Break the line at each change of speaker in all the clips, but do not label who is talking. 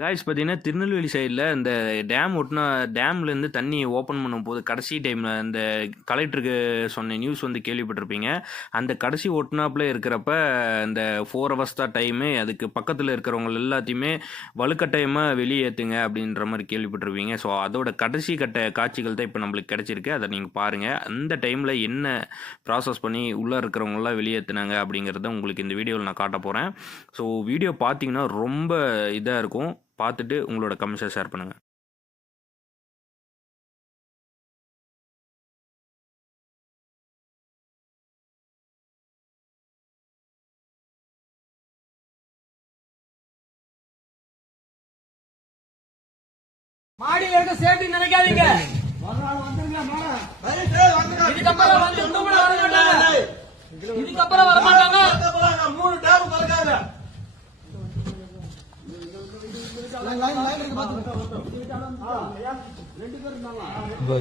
Guys பார்த்தீங்கன்னா திருநெல்வேலி சைடில் இந்த டேம் ஒட்டினா டேம்லேருந்து தண்ணி ஓப்பன் பண்ணும் போது கடைசி டைமில் அந்த கலெக்டருக்கு சொன்ன நியூஸ் வந்து கேள்விப்பட்டிருப்பீங்க. அந்த கடைசி ஒட்டினாப்புல இருக்கிறப்ப இந்த ஃபோர் ஹவர்ஸ் தான் டைமு அதுக்கு பக்கத்தில் இருக்கிறவங்க எல்லாத்தையுமே வலுக்கட்டாயமாக வெளியேற்றுங்க அப்படின்ற மாதிரி கேள்விப்பட்டிருப்பீங்க. ஸோ அதோட கடைசி கட்ட காட்சிகள் தான் இப்போ நம்மளுக்கு கிடச்சிருக்கு. அதை நீங்கள் பாருங்கள் அந்த டைமில் என்ன ப்ராசஸ் பண்ணி உள்ளே இருக்கிறவங்களாம் வெளியேற்றுனாங்க அப்படிங்கிறத உங்களுக்கு இந்த வீடியோவில் நான் காட்ட போகிறேன் ஸோ வீடியோ பார்த்தீங்கன்னா ரொம்ப இதாக இருக்கும். பார்த்துட்டு உங்களோட கமெண்ட்ஸை ஷேர் பண்ணுங்கள்
மாடியில இருக்க சேஃப்டி நினைக்காதீங்க. இதுக்கப்புறம் வந்து இதுக்கப்புறம் வர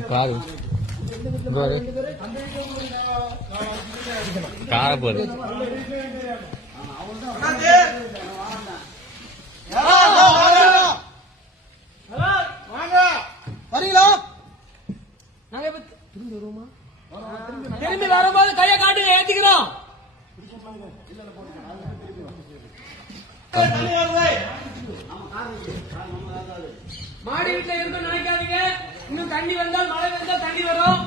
காரு. காரை போடு.
வரீங்களா?
நாங்க திரும்பி வருவோமா திரும்பி வரும்போது கையை காட்டி ஏத்திக்கிறோம். மாடி வீட்டுல இருக்கும் நினைக்காதீங்க. இன்னும் தண்ணி வந்தால் மழை வந்தால் தண்ணி வரும்.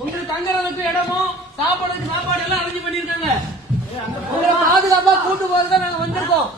உங்களுக்கு தங்குறதுக்கு இடமும் சாப்பாடுக்கு சாப்பாடு எல்லாம் அரேஞ்ச் பண்ணிருக்காங்க உங்களை பாதுகாப்பா கூட்டு போறதுதான் நாங்க வந்திருக்கோம்.